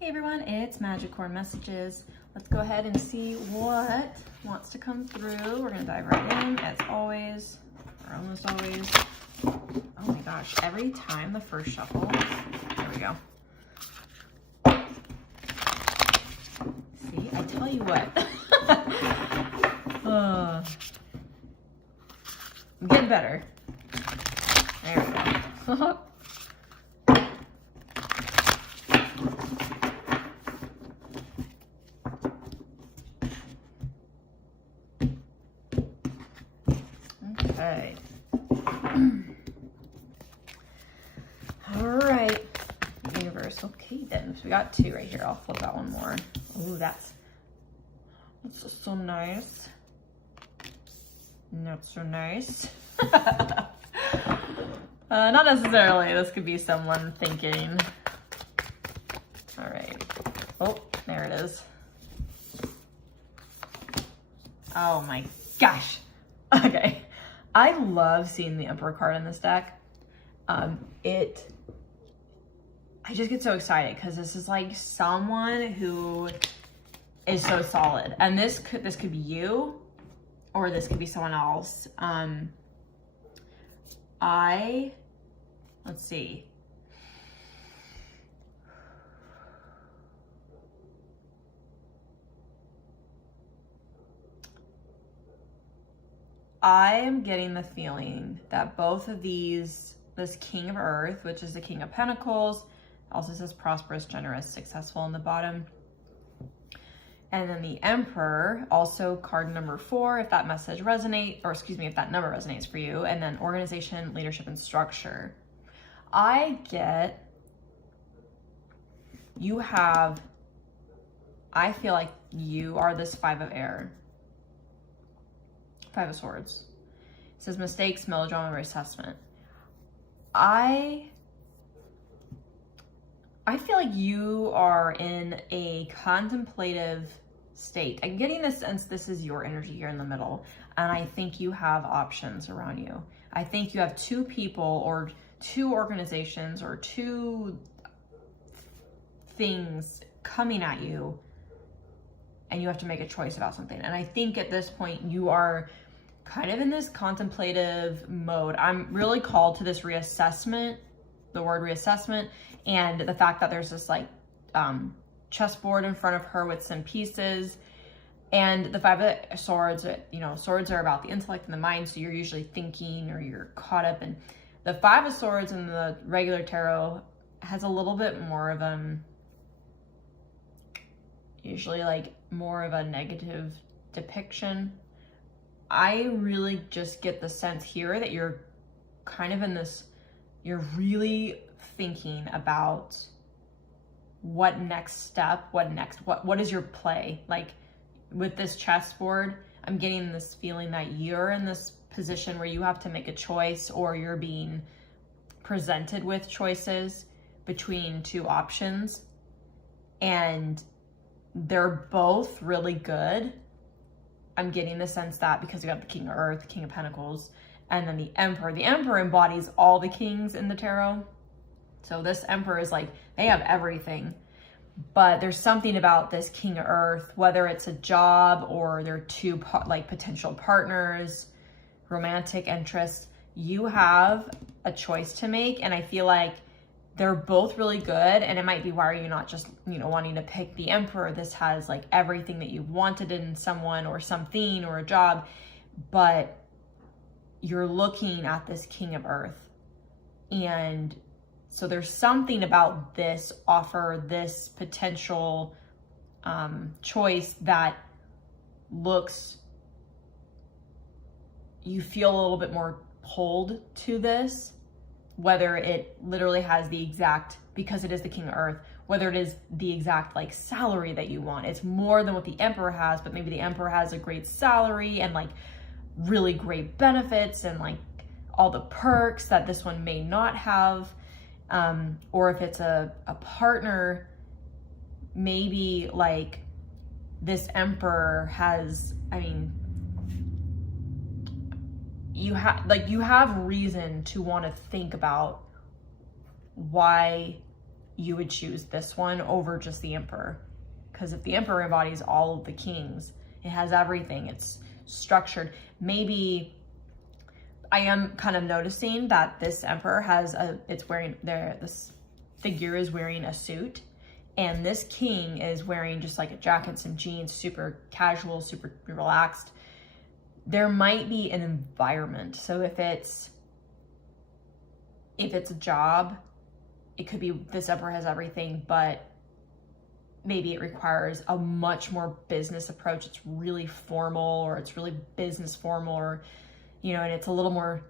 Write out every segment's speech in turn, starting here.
Hey everyone, it's Madgicorn Messages. Let's go ahead and see what wants to come through. We're gonna dive right in, as always, or almost always. Oh my gosh, every time the first shuffle, there we go. See, I tell you what. I'm getting better. There we go. Okay. All right, universe. Okay, then so we got two right here. I'll flip that one more. Ooh, that's just so nice. Not so nice. Not necessarily. This could be someone thinking. All right. Oh, there it is. Oh my gosh. Okay. I love seeing the Emperor card in this deck. I just get so excited because this is like someone who is so solid, and this could be you, or this could be someone else. Let's see. I am getting the feeling that both of these, this King of Earth, which is the King of Pentacles, also says prosperous, generous, successful on the bottom. And then the Emperor, also card number 4, if that message resonates, or excuse me, if that number resonates for you. And then organization, leadership, and structure. I feel like you are this 5 of air. 5 of Swords. It says mistakes, melodrama, reassessment. I feel like you are in a contemplative state. I'm getting this sense this is your energy here in the middle, and I think you have options around you. I think you have 2 people or 2 organizations or 2 things coming at you, and you have to make a choice about something. And I think at this point you are kind of in this contemplative mode. I'm really called to this reassessment, the word reassessment, and the fact that there's this like chessboard in front of her with some pieces. And the 5 of Swords, you know, swords are about the intellect and the mind, so you're usually thinking or you're caught up. And the 5 of Swords in the regular tarot has a little bit more of usually like more of a negative depiction. I really just get the sense here that you're kind of in this, you're really thinking about what next step, what is your play? Like with this chessboard, I'm getting this feeling that you're in this position where you have to make a choice, or you're being presented with choices between 2 options, and they're both really good. I'm getting the sense that because you got the King of Earth, King of Pentacles, and then the Emperor. The Emperor embodies all the kings in the tarot. So this Emperor is like, they have everything. But there's something about this King of Earth, whether it's a job or they're 2 like potential partners, romantic interests, you have a choice to make. And I feel like they're both really good, and it might be, why are you not just, you know, wanting to pick the Emperor? This has like everything that you wanted in someone or something or a job, but you're looking at this King of Earth. And so there's something about this offer, this potential choice that looks, you feel a little bit more pulled to this. Whether it literally has the exact, because it is the King of Earth, whether it is the exact like salary that you want. It's more than what the Emperor has, but maybe the Emperor has a great salary and like really great benefits and like all the perks that this one may not have. Or if it's a partner, maybe like this Emperor has, I mean, you have reason to want to think about why you would choose this one over just the Emperor. Because if the Emperor embodies all of the kings, it has everything, it's structured. Maybe I am kind of noticing that this Emperor has this figure is wearing a suit, and this king is wearing just like a jacket, some jeans, super casual, super relaxed. There might be an environment. So if it's a job, it could be this Emperor has everything, but maybe it requires a much more business approach. It's really formal, or it's really business formal, or, you know, and it's a little more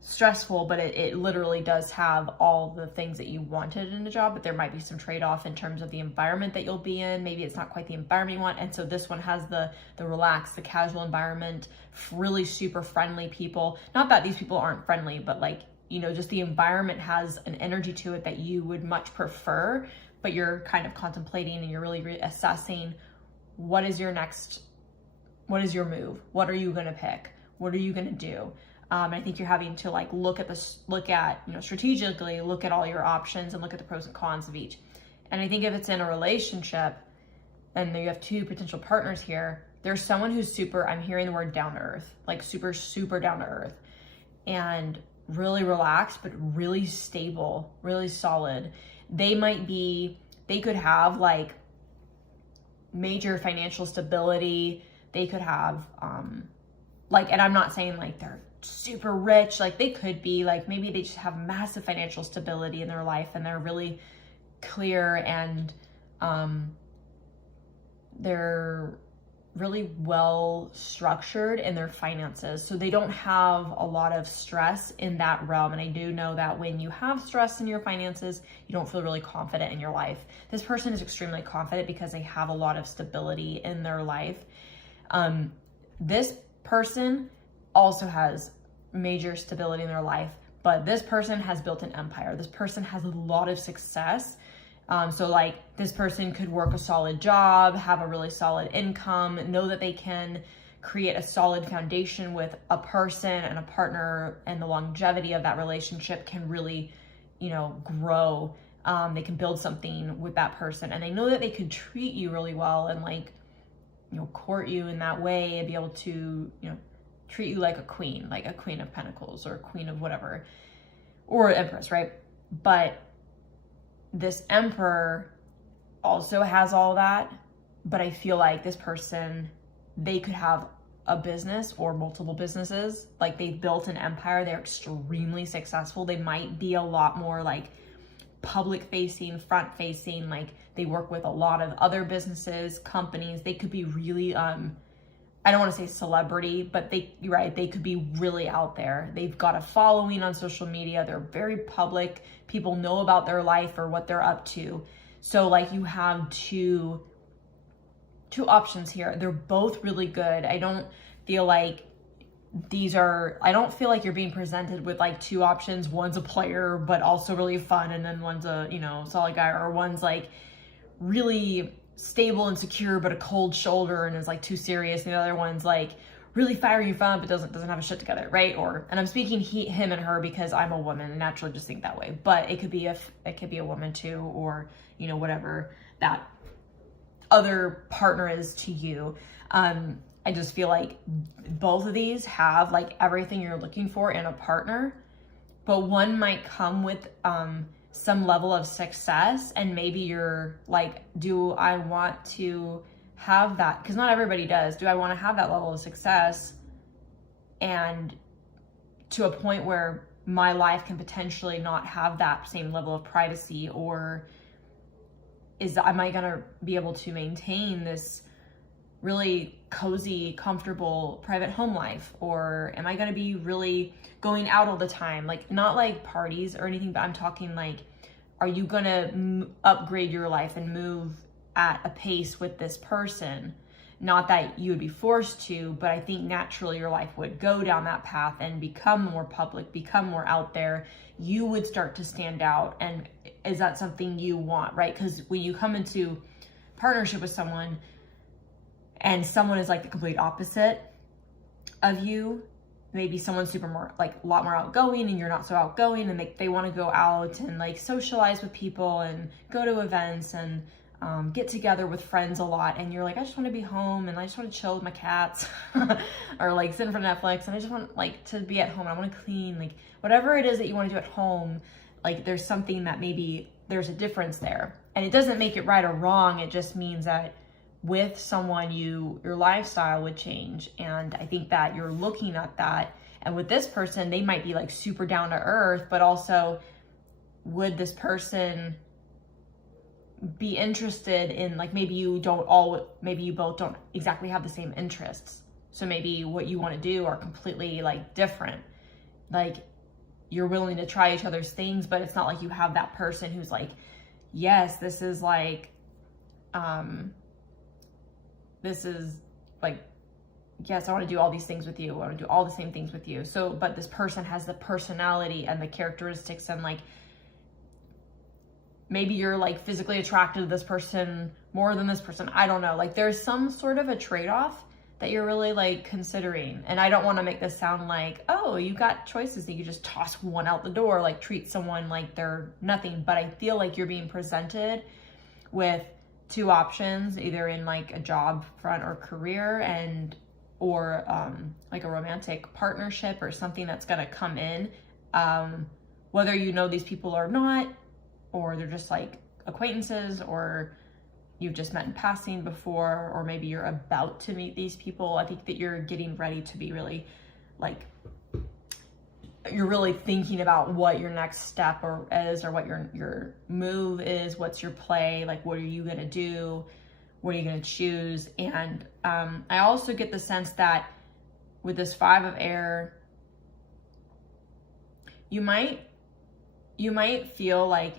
stressful, but it literally does have all the things that you wanted in a job, but there might be some trade-off in terms of the environment that you'll be in. Maybe it's not quite the environment you want. And so this one has the relaxed, the casual environment, really super friendly people. Not that these people aren't friendly, but like, you know, just the environment has an energy to it that you would much prefer, but you're kind of contemplating and you're really assessing what is your move? What are you going to pick? What are you going to do? I think you're having to like look at, you know, strategically look at all your options and look at the pros and cons of each. And I think if it's in a relationship and you have two potential partners here, there's someone who's super, I'm hearing the word down to earth, like super, super down to earth and really relaxed, but really stable, really solid. They could have like major financial stability. They could have, and I'm not saying like they're super rich, like they could be like, maybe they just have massive financial stability in their life and they're really clear and they're really well structured in their finances. So they don't have a lot of stress in that realm. And I do know that when you have stress in your finances, you don't feel really confident in your life. This person is extremely confident because they have a lot of stability in their life. This person also has major stability in their life, but this person has built an empire. This person has a lot of success. So like this person could work a solid job, have a really solid income, know that they can create a solid foundation with a person and a partner, and the longevity of that relationship can really, you know, grow. They can build something with that person, and they know that they could treat you really well and like, you know, court you in that way and be able to, you know, treat you like a queen of pentacles or a queen of whatever, or empress, right? But this Emperor also has all that, but I feel like this person, they could have a business or multiple businesses. Like they've built an empire. They're extremely successful. They might be a lot more like public facing, front facing. Like they work with a lot of other businesses, companies. They could be really, I don't want to say celebrity, but you're right, they could be really out there. They've got a following on social media. They're very public. People know about their life or what they're up to. So like you have two options here. They're both really good. I don't feel like you're being presented with like two options. One's a player, but also really fun. And then one's a, you know, solid guy, or one's like really stable and secure, but a cold shoulder and is like too serious. And the other one's like really fiery and fun, but doesn't have a shit together, right? And I'm speaking him and her because I'm a woman and naturally just think that way. But it could be a woman too, or, you know, whatever that other partner is to you. I just feel like both of these have like everything you're looking for in a partner, but one might come with some level of success, and maybe you're like, do I want to have that? Because not everybody does. Do I want to have that level of success and to a point where my life can potentially not have that same level of privacy? Or am I gonna be able to maintain this really cozy, comfortable private home life? Or am I gonna be really going out all the time? Like not like parties or anything, but I'm talking like, are you gonna upgrade your life and move at a pace with this person? Not that you would be forced to, but I think naturally your life would go down that path and become more public, become more out there. You would start to stand out. And is that something you want, right? Because when you come into partnership with someone and someone is like the complete opposite of you, maybe someone's super more, like a lot more outgoing and you're not so outgoing, and they want to go out and like socialize with people and go to events and get together with friends a lot, and you're like, I just want to be home and I just want to chill with my cats or like sit in front of Netflix, and I just want like to be at home. I want to clean, like whatever it is that you want to do at home. Like there's something that maybe there's a difference there, and it doesn't make it right or wrong. It just means that with someone, your lifestyle would change. And I think that you're looking at that, and with this person, they might be like super down to earth, but also would this person be interested in, like, maybe you both don't exactly have the same interests. So maybe what you want to do are completely like different. Like you're willing to try each other's things, but it's not like you have that person who's like, yes, this is like, yes, I want to do all these things with you. I want to do all the same things with you. So, but this person has the personality and the characteristics, and like, maybe you're like physically attracted to this person more than this person. I don't know. Like there's some sort of a trade-off that you're really like considering. And I don't want to make this sound like, oh, you got choices that you just toss one out the door, like treat someone like they're nothing. But I feel like you're being presented with two options, either in like a job front or career, or like a romantic partnership or something that's going to come in, whether you know these people or not, or they're just like acquaintances, or you've just met in passing before, or maybe you're about to meet these people. I think that you're getting ready to be really like, you're really thinking about what your next step is, or what your move is. What's your play? Like, what are you going to do? What are you going to choose? And I also get the sense that with this 5 of air, you might feel like,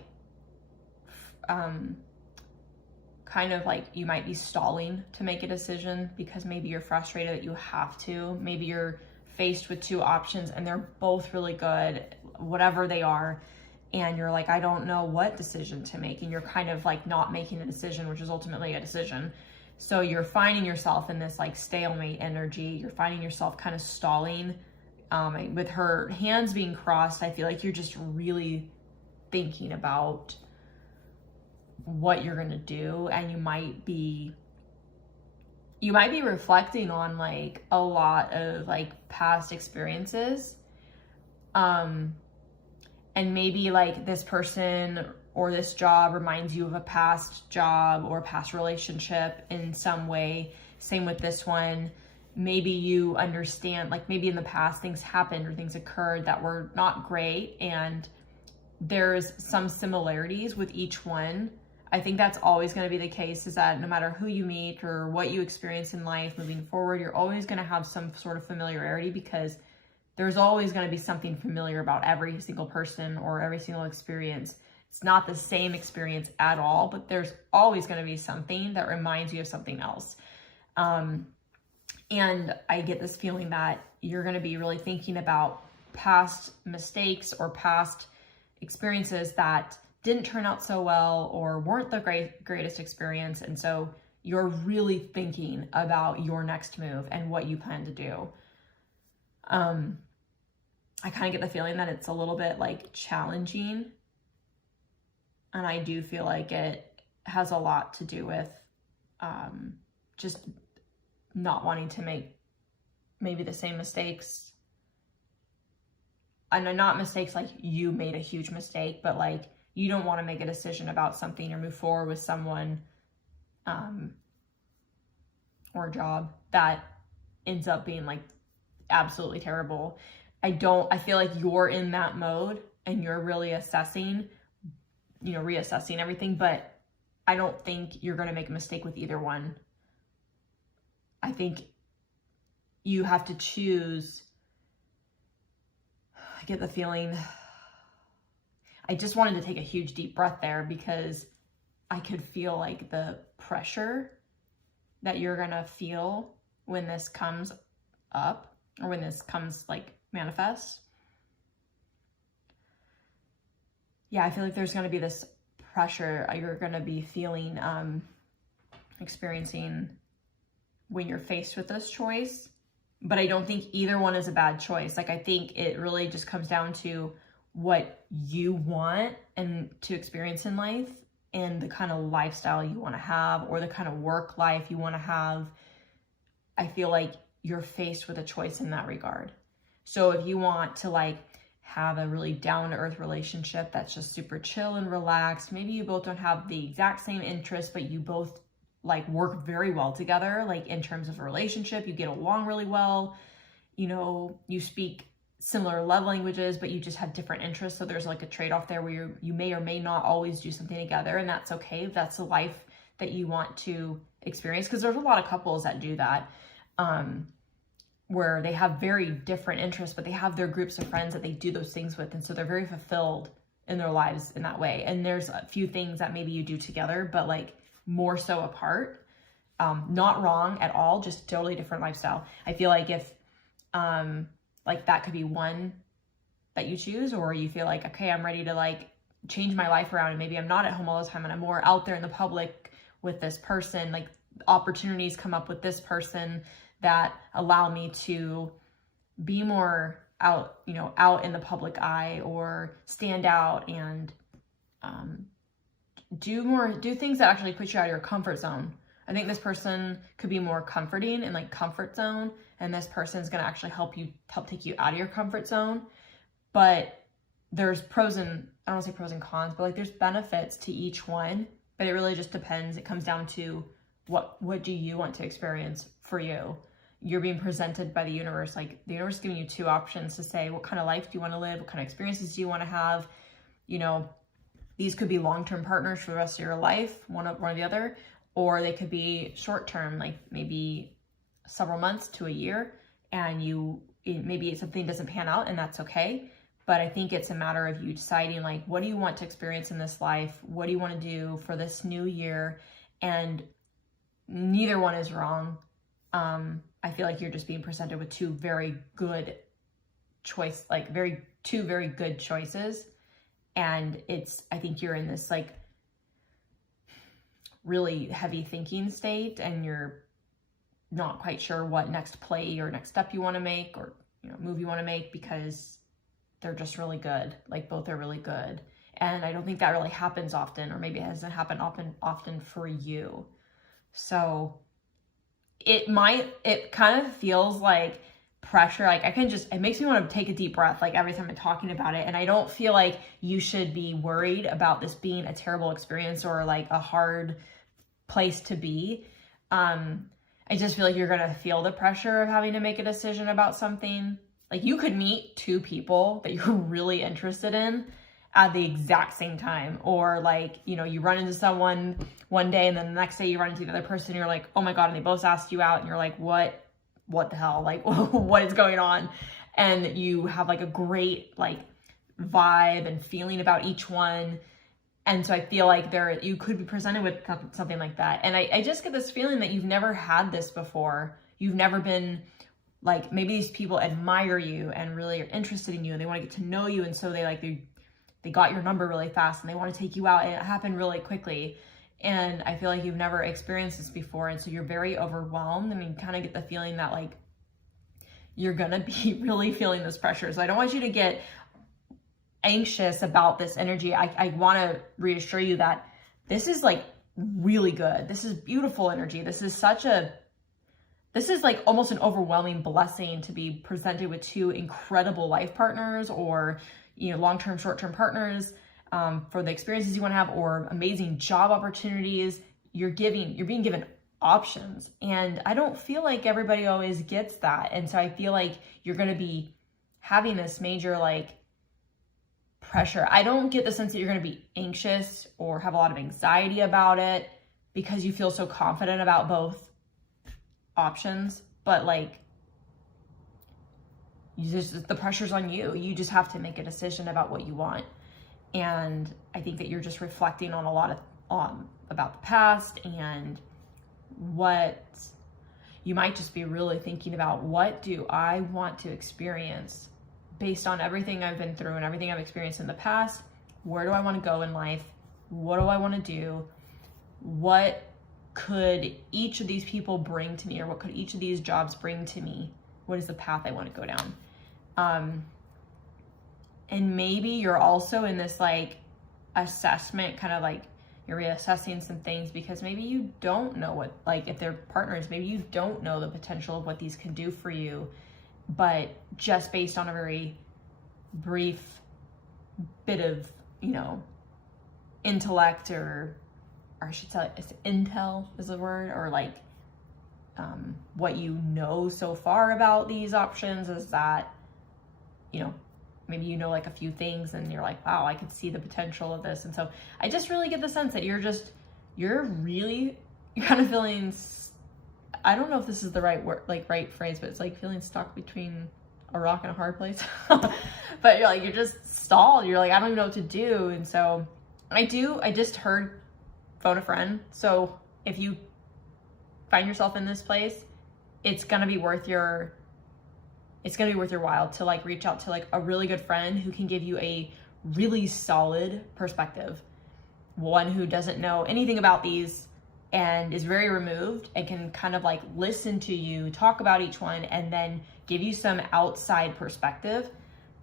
kind of like you might be stalling to make a decision, because maybe you're frustrated that you have to. Maybe you're faced with 2 options and they're both really good, whatever they are, and you're like, I don't know what decision to make, and you're kind of like not making a decision, which is ultimately a decision. So you're finding yourself in this like stalemate energy. You're finding yourself kind of stalling. With her hands being crossed, I feel like you're just really thinking about what you're gonna do, and you might be reflecting on like a lot of like past experiences, and maybe like this person or this job reminds you of a past job or past relationship in some way. Same with this one. Maybe you understand, like maybe in the past things happened or things occurred that were not great, and there's some similarities with each one. I think that's always going to be the case, is that no matter who you meet or what you experience in life moving forward, you're always going to have some sort of familiarity, because there's always going to be something familiar about every single person or every single experience. It's not the same experience at all, but there's always going to be something that reminds you of something else. And I get this feeling that you're going to be really thinking about past mistakes or past experiences that didn't turn out so well or weren't the greatest experience. And so you're really thinking about your next move and what you plan to do. I kind of get the feeling that it's a little bit like challenging. And I do feel like it has a lot to do with just not wanting to make maybe the same mistakes. And not mistakes like you made a huge mistake, but like you don't want to make a decision about something or move forward with someone or a job that ends up being like absolutely terrible. I feel like you're in that mode and you're really reassessing everything, but I don't think you're going to make a mistake with either one. I think you have to choose. I get the feeling, I just wanted to take a huge deep breath there, because I could feel like the pressure that you're going to feel when this comes up, or when this comes like manifests. Yeah, I feel like there's going to be this pressure you're going to be feeling, experiencing when you're faced with this choice. but I don't think either one is a bad choice. Like, I think it really just comes down to what you want and to experience in life, and the kind of lifestyle you want to have, or the kind of work life you want to have. I feel like you're faced with a choice in that regard. So if you want to like have a really down-to-earth relationship that's just super chill and relaxed, maybe you both don't have the exact same interests, but you both like work very well together, like in terms of a relationship, you get along really well, you know, you speak similar love languages, but you just have different interests. So there's like a trade-off there where you may or may not always do something together, and that's okay if that's the life that you want to experience. Because there's a lot of couples that do that, where they have very different interests, but they have their groups of friends that they do those things with, and so they're very fulfilled in their lives in that way. And there's a few things that maybe you do together, but like more so apart. Not wrong at all, just totally different lifestyle. I feel like if like that could be one that you choose, or you feel like, okay, I'm ready to like change my life around, and maybe I'm not at home all the time and I'm more out there in the public with this person, like opportunities come up with this person that allow me to be more out, you know, out in the public eye, or stand out and do things that actually put you out of your comfort zone. I think this person could be more comforting and like comfort zone, and this person is going to actually help take you out of your comfort zone. But there's I don't want to say pros and cons, but like there's benefits to each one, but it really just depends. It comes down to what do you want to experience for you. You're being presented by the universe. Like the universe is giving you two options to say, what kind of life do you want to live? What kind of experiences do you want to have? You know, these could be long-term partners for the rest of your life, one or the other, or they could be short-term, like maybe several months to a year, and maybe something doesn't pan out, and that's okay. But I think it's a matter of you deciding, like, what do you want to experience in this life? What do you want to do for this new year? And neither one is wrong. I feel like you're just being presented with two very good choices. And I think you're in this like really heavy thinking state, and you're not quite sure what next play or next step you want to make, or, you know, move you want to make, because they're just really good. Like both are really good. And I don't think that really happens often, or maybe it hasn't happened often for you. So it kind of feels like pressure. Like it makes me want to take a deep breath, like every time I'm talking about it. And I don't feel like you should be worried about this being a terrible experience or like a hard place to be. I just feel like you're going to feel the pressure of having to make a decision about something. Like you could meet two people that you're really interested in at the exact same time, or like, you know, you run into someone one day and then the next day you run into the other person and you're like, oh my God, and they both asked you out and you're like, what the hell? Like, what is going on? And you have like a great like vibe and feeling about each one. And so I feel like you could be presented with something like that. And I just get this feeling that you've never had this before. You've never been like, maybe these people admire you and really are interested in you and they want to get to know you. And so they got your number really fast and they want to take you out, and it happened really quickly. And I feel like you've never experienced this before. And so you're very overwhelmed. I mean, kind of get the feeling that like, you're going to be really feeling this pressure. So I don't want you to get anxious about this energy. I want to reassure you that this is like really good. This is beautiful energy. This is like almost an overwhelming blessing to be presented with two incredible life partners, or, you know, long-term, short-term partners, for the experiences you want to have, or amazing job opportunities. You're being given options. And I don't feel like everybody always gets that. And so I feel like you're going to be having this major like pressure. I don't get the sense that you're going to be anxious or have a lot of anxiety about it, because you feel so confident about both options. But like, the pressure's on you. You just have to make a decision about what you want. And I think that you're just reflecting on a lot of about the past, and what you might just be really thinking about, what do I want to experience based on everything I've been through and everything I've experienced in the past? Where do I want to go in life? What do I want to do? What could each of these people bring to me, or what could each of these jobs bring to me what is the path I want to go down. And maybe you're also in this like assessment, kind of like you're reassessing some things because maybe you don't know what, like if they're partners, maybe you don't know the potential of what these can do for you, but just based on a very brief bit of, you know, intellect, or I should say intel is the word, or like what you know so far about these options is that, you know, maybe you know like a few things and you're like, wow, I could see the potential of this. And so I just really get the sense that you're kind of feeling, I don't know if this is the right word, like right phrase, but it's like feeling stuck between a rock and a hard place. But you're just stalled. You're like, I don't even know what to do. And so I just heard phone a friend. So if you find yourself in this place, it's going to be worth your while to like reach out to like a really good friend who can give you a really solid perspective. One who doesn't know anything about these and is very removed and can kind of like listen to you talk about each one and then give you some outside perspective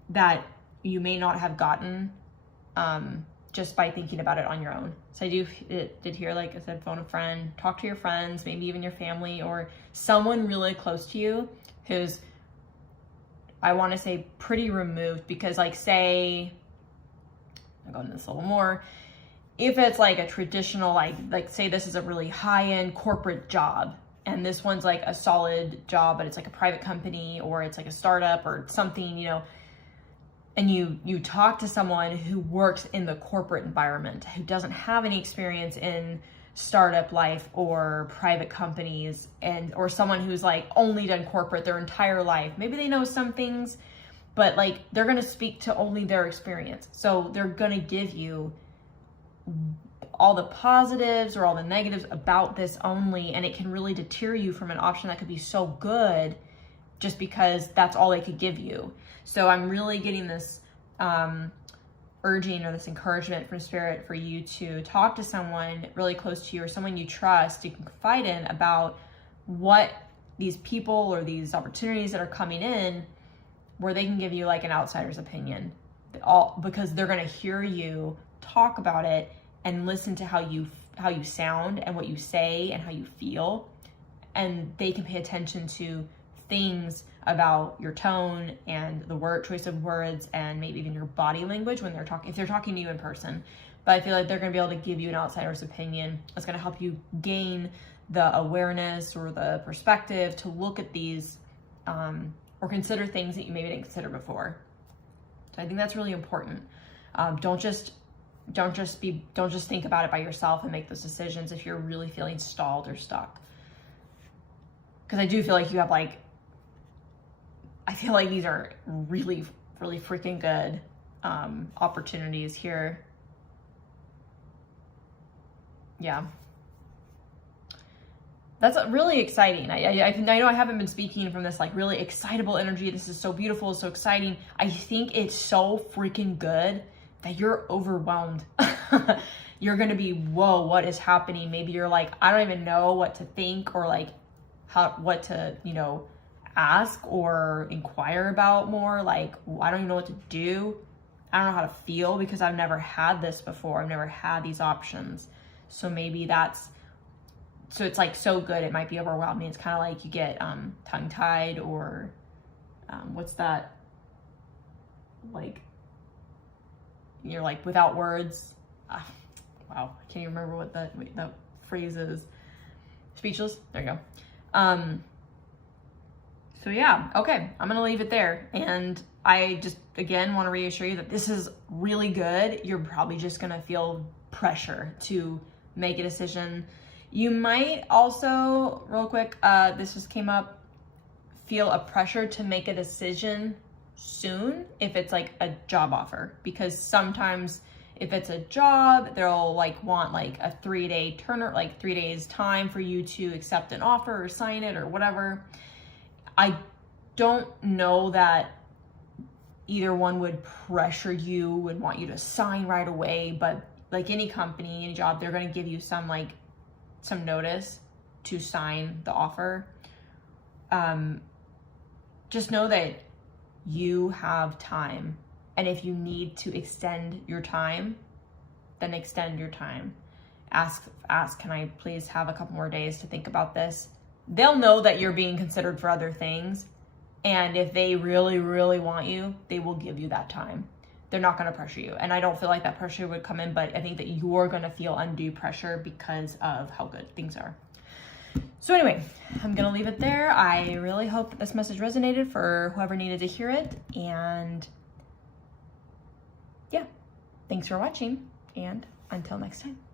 that you may not have gotten just by thinking about it on your own. So I did hear, like I said, phone a friend, talk to your friends, maybe even your family or someone really close to you who's, I want to say, pretty removed, because like say, I'll go into this a little more, if it's like a traditional, like say this is a really high-end corporate job and this one's like a solid job, but it's like a private company or it's like a startup or something, you know, and you talk to someone who works in the corporate environment, who doesn't have any experience in startup life or private companies, or someone who's like only done corporate their entire life. Maybe they know some things, but like they're going to speak to only their experience. So they're going to give you all the positives or all the negatives about this only, and it can really deter you from an option that could be so good just because that's all they could give you. So I'm really getting this urging or this encouragement from Spirit for you to talk to someone really close to you or someone you trust, you can confide in, about what these people or these opportunities that are coming in, where they can give you like an outsider's opinion, all because they're going to hear you talk about it and listen to how you sound and what you say and how you feel, and they can pay attention to things about your tone and the choice of words and maybe even your body language when they're talking, if they're talking to you in person. But I feel like they're going to be able to give you an outsider's opinion. It's going to help you gain the awareness or the perspective to look at these or consider things that you maybe didn't consider before. So I think that's really important. Don't just think about it by yourself and make those decisions if you're really feeling stalled or stuck. Because I do feel like you have I feel like these are really, really freaking good opportunities here. Yeah. That's really exciting. I know I haven't been speaking from this like really excitable energy. This is so beautiful, so exciting. I think it's so freaking good that you're overwhelmed. You're going to be, whoa, what is happening? Maybe you're like, I don't even know what to think or like what to, you know, ask or inquire about more. Like, I don't even know what to do. I don't know how to feel because I've never had this before. I've never had these options. So maybe so it's like so good it might be overwhelming. It's kind of like you get tongue-tied or what's that, like you're like without words. Wow, I can't even remember what that phrase is. Speechless. There you go. So yeah, okay, I'm gonna leave it there. And I just, again, want to reassure you that this is really good. You're probably just gonna feel pressure to make a decision. You might also, real quick, this just came up, feel a pressure to make a decision soon if it's like a job offer. Because sometimes if it's a job, they'll like want like a 3-day turner, like 3 days time for you to accept an offer or sign it or whatever. I don't know that either one would pressure you, would want you to sign right away, but like any company, any job, they're going to give you some notice to sign the offer. just know that you have time. And if you need to extend your time, then extend your time. Ask, can I please have a couple more days to think about this? They'll know that you're being considered for other things. And if they really, really want you, they will give you that time. They're not going to pressure you. And I don't feel like that pressure would come in, but I think that you're going to feel undue pressure because of how good things are. So anyway, I'm going to leave it there. I really hope that this message resonated for whoever needed to hear it. And yeah, thanks for watching, and until next time.